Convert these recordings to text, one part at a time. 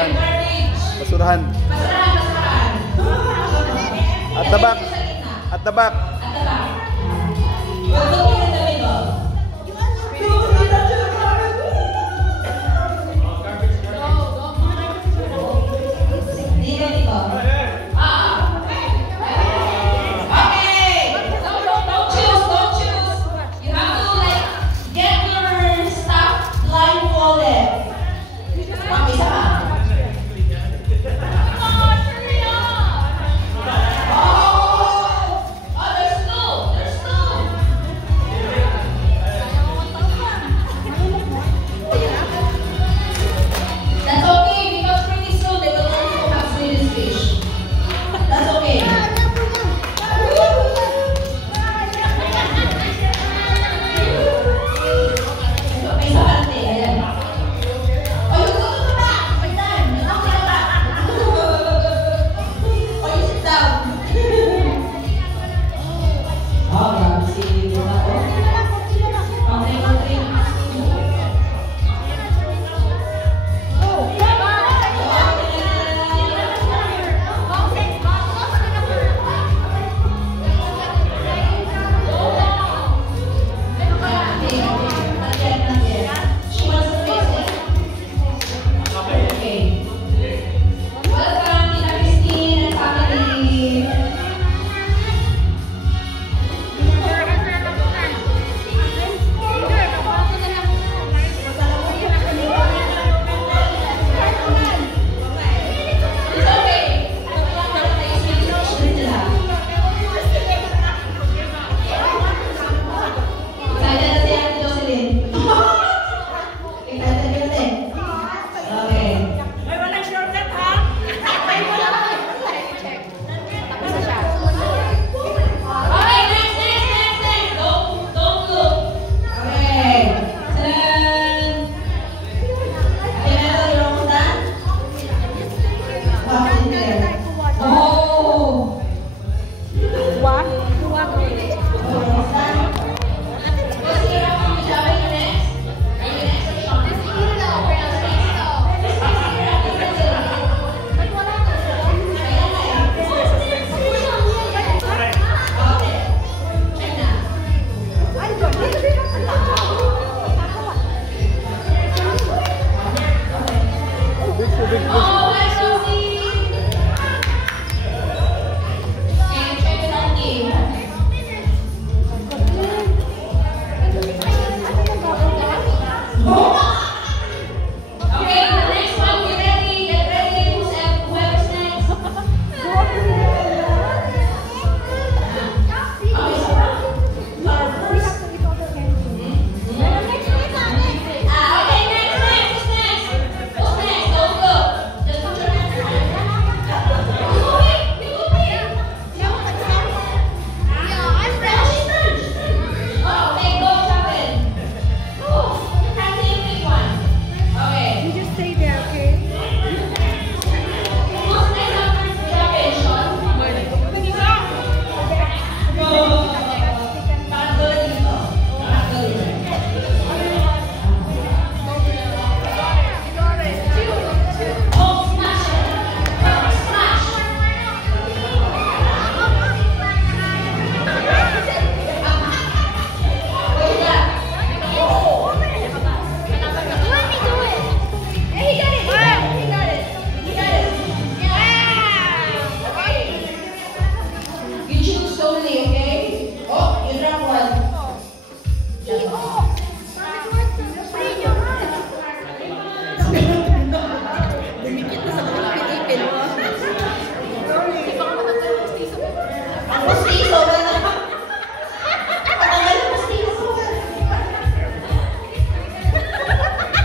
Basurahan. Basurahan. At the back. At the back.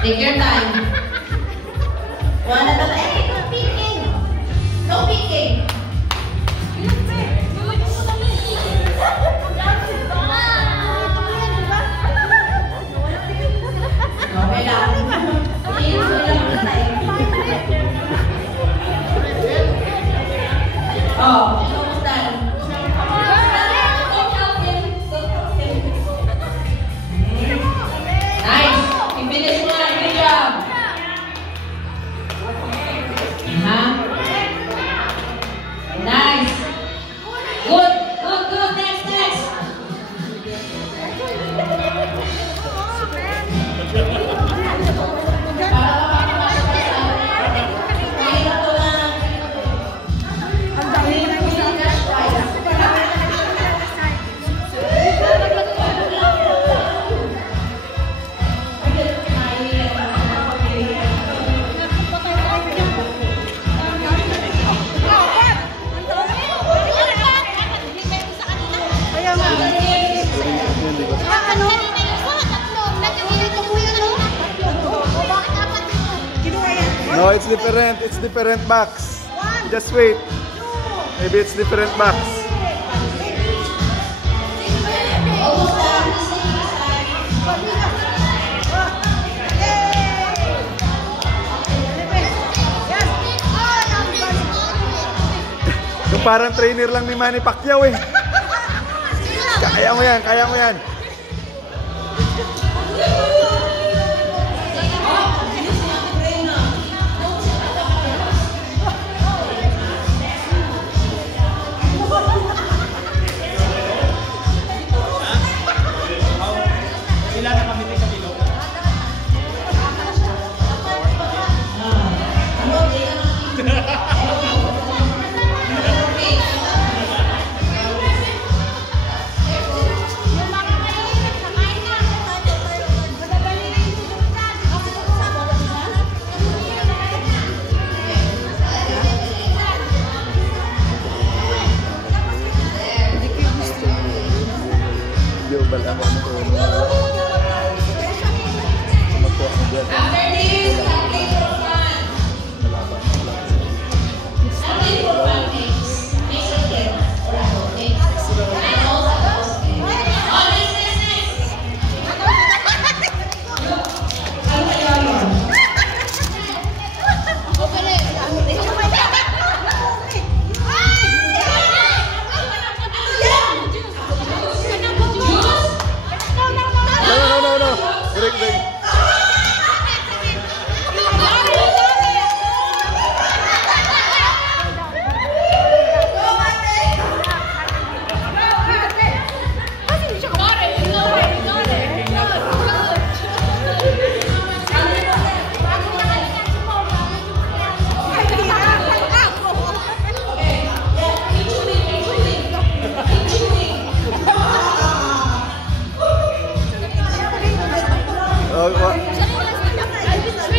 Take your time. One at a time. Hey, no peeking. No peeking. Okay lang. Oh, almost done. Nice. You finished one. Good job. No, it's different. It's different box. Just wait. Maybe it's different box. Yung parang trainer lang ni Manny Pacquiao eh. Kaya mo yan, kaya mo yan.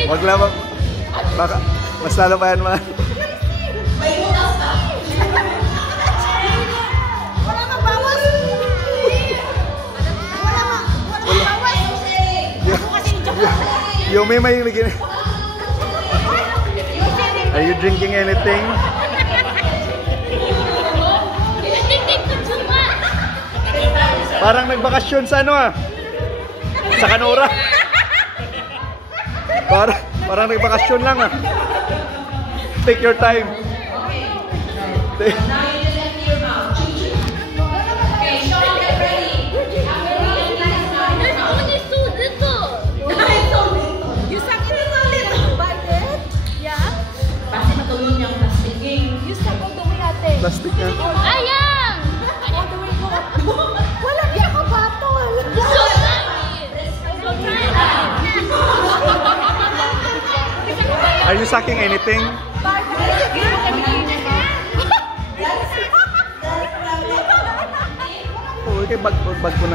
Wag lang baka mas lalo pa yan man. May butas ka. Wala mang bawas. Wala mang bawas. Yumi may lagi. Are you drinking anything? Parang nagbakasyon sa ano ah. Sa Canora. Parang nagbakasyon lang ah. Take your time. Now you just empty your mouth. Okay, show them get ready. There's only so little. You suck it so little. Bakit? Yeah? Kasi matulog niyang plastic game. You suck all the way ate. Plastic na. Ayang! All the way go. Wala niya ka batol. So Are you sucking anything? Oh, okay, bag ko na.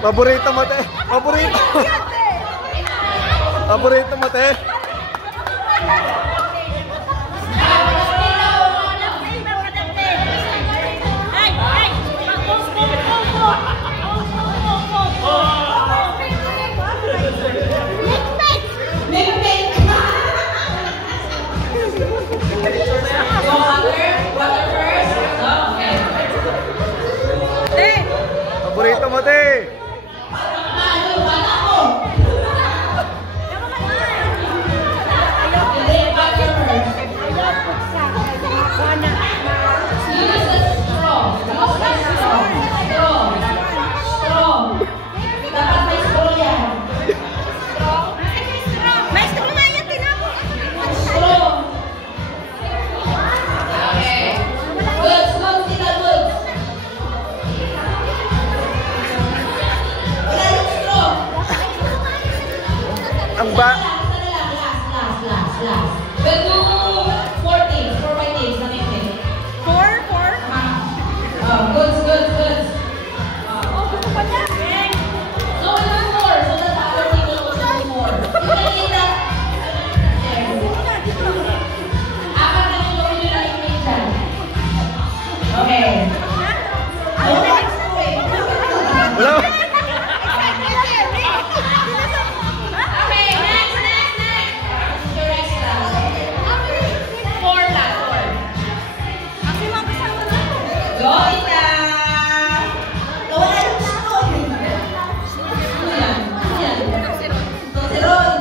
Paborito mo, te. Paborito. Paborito mo, te. Paborito mo, te. Ang ba... Last. We'll do 4 teams, 4 by teams, na team. 4? Goods. Oh, gusto pa niya. So we'll do 4, so that the other team will also do 4. You can eat that. Apat na yung gawin nyo na equation. Okay. Wala. Okay, next. Your extra. 4 lang, 4. Go, Ita! Wala yung gusto. Ano yan? Toseron.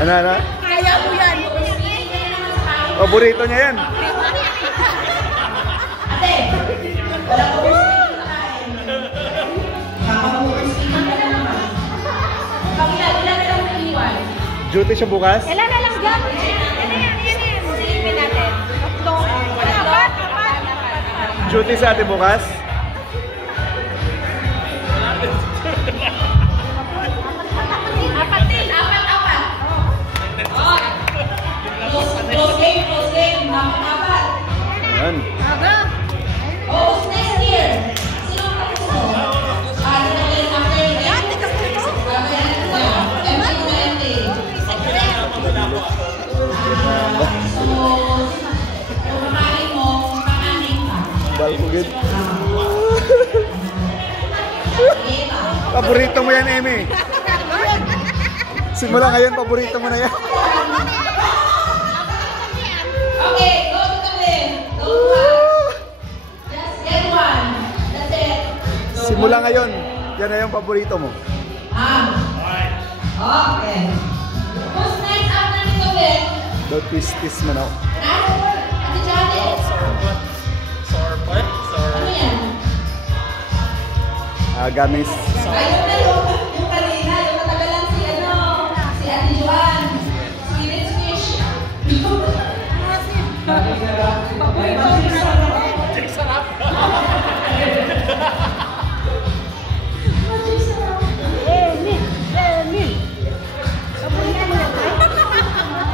Ano? Kaya mo yan. Paborito niya yan. Ate, wala ko overspeaking na kain. Makaka-overspeaking ka na naman. Ilan na lang naiiwan? Duty siya bukas? Ilan na lang dyan? Yan. Silipin natin. Apat. Duty sa ate bukas? Apat. Close game. Apat. Yan. Oh, next year. Sino ang tapos mo? After MT. So, kung makain mo, pang-aning ka. Balpugid. Kita. Paborito mo yan, Amy. Simula ngayon, paborito mo na yan. Okay, go to the win. Don't watch. Just get one. That's it. Simula ngayon, yan na yung paborito mo. Okay. Who's next after the win? Don't twist mo na. Ate Janet. Ano yan? Gamis. Ayun na yung kanina, yung matagalan si Ate Joan. Swedish fish.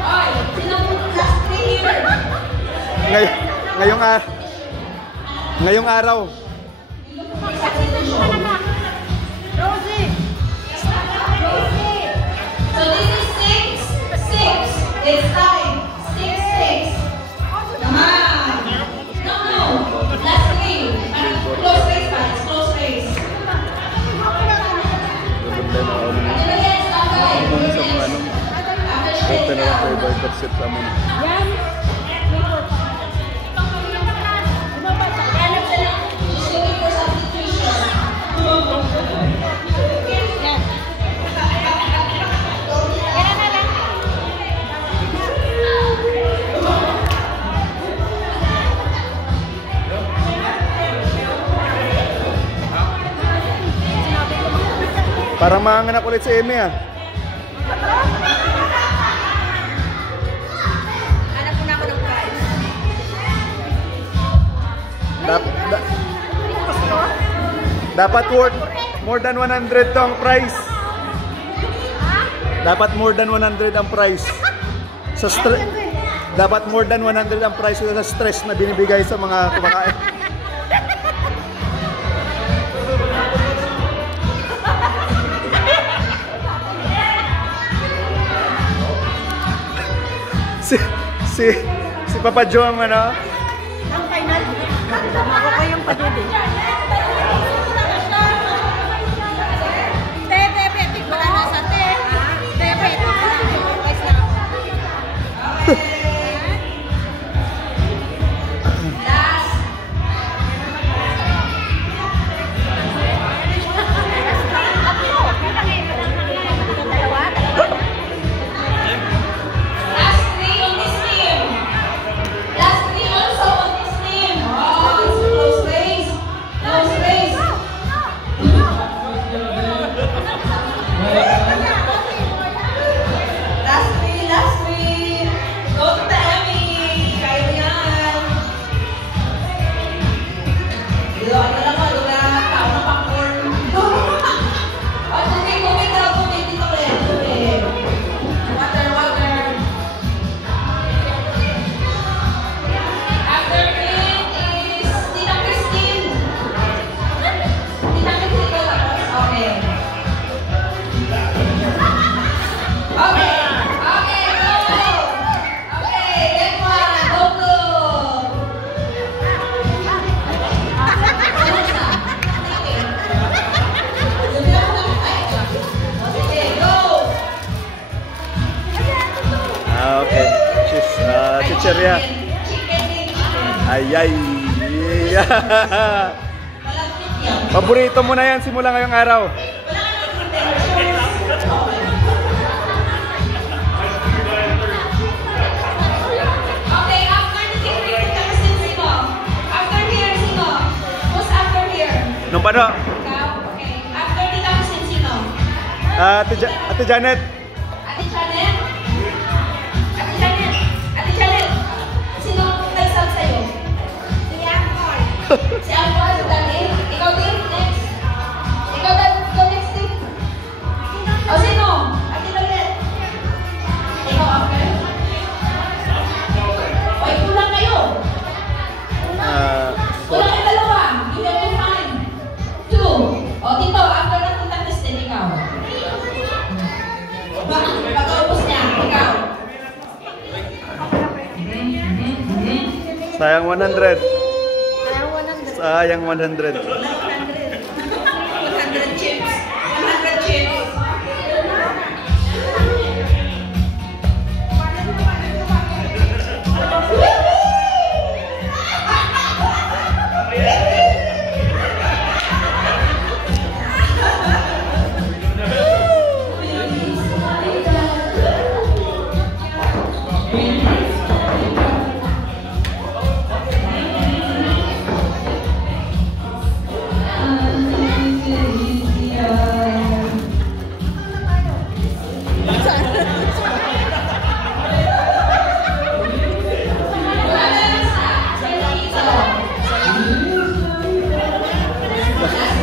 Ay, sinabot last 3 years. Ngayong araw. Rosie. So this is 6. It's time. 6. Come on. No. Last 3. Close race pa. It's close race. Ano yan? Stop guys. After she gets down. Yan. Hanap na lang. She's looking for substitution. Yan. Yan na lang. Parang maanganak ulit si Amy ah. Hanap ko na ako ng prize. Dapat worth more than 100 to ang price. Dapat more than 100 ang price. Dapat more than 100 ang price sa stress na binibigay sa mga kumakain. si Papa Joe ang ano? Ang final. Ako ko yung padubi. Tebe, tigwala na sa te. Tebe, tigwala na yung price na ako. Last. Last 3 on this team. Last 3 also on this team. Oh, it's a close race. No. chicheria. Chicken din, chicken. Ay, ay. Malapit yan. Paborito mo na yan simula ngayong araw. Wala ka nang pretenders. Okay, after the chicken, tapos sino? After here, sino? Who's after here? Nung paano? Ikaw? Okay. After the tapos sino? Ate Janet. Ate Janet? Ate Janet? Ate Janet? Sino nag-sub sa'yo? Si Angkor. Si Angkor, dali. Ikaw din, next. Ikaw next din. O sino? Ate Janet? Ikaw after? Oy, kulang kayo. Kulang kayo dalawa. You have to find 2. O dito, after na punta testin, ikaw. Pag-ubos niya, ikaw. Sayang 100. Sayang 100. Sayang 100. 100 chips. 100 chips.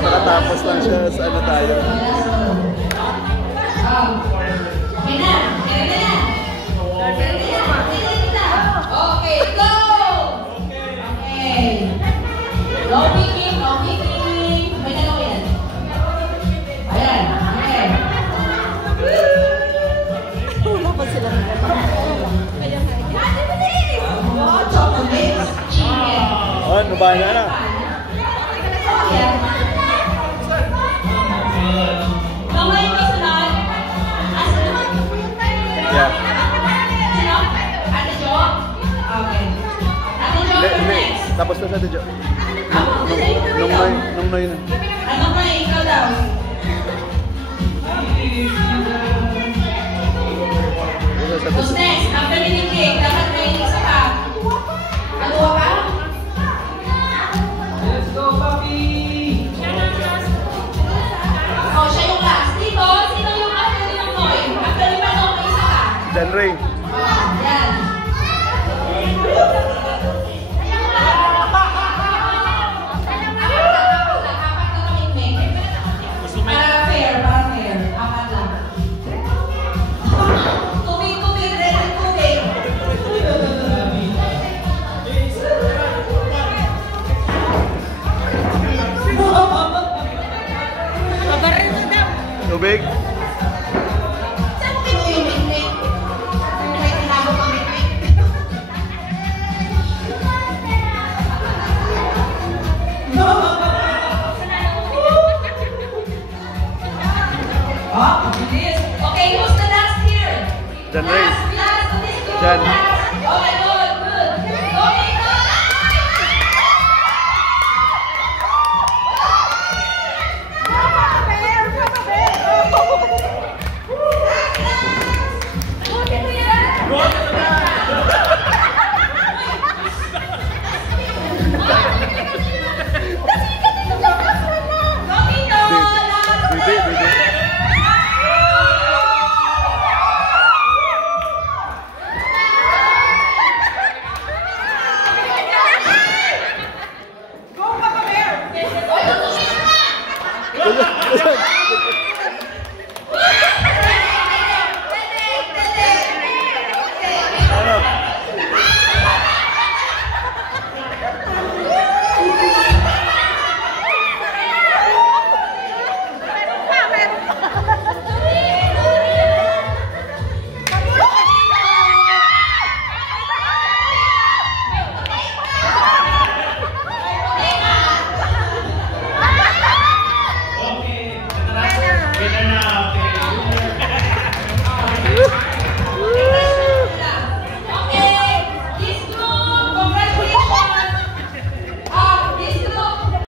Nakatapos lang siya sa ano tayo. Okay na. Okay, go! Okay. No picking, no picking. May dalawa yan. Ayan, okay. Wala pa sila Oh, chocolates, chicken. Oh, nabala na. Ayan. Kamay ko sa lahat. Yeah. Sino? Ate Jo? Okay. Ate Jo, Hindi. next. Tapos na sa Ate Jo. Ako, Nung noy na.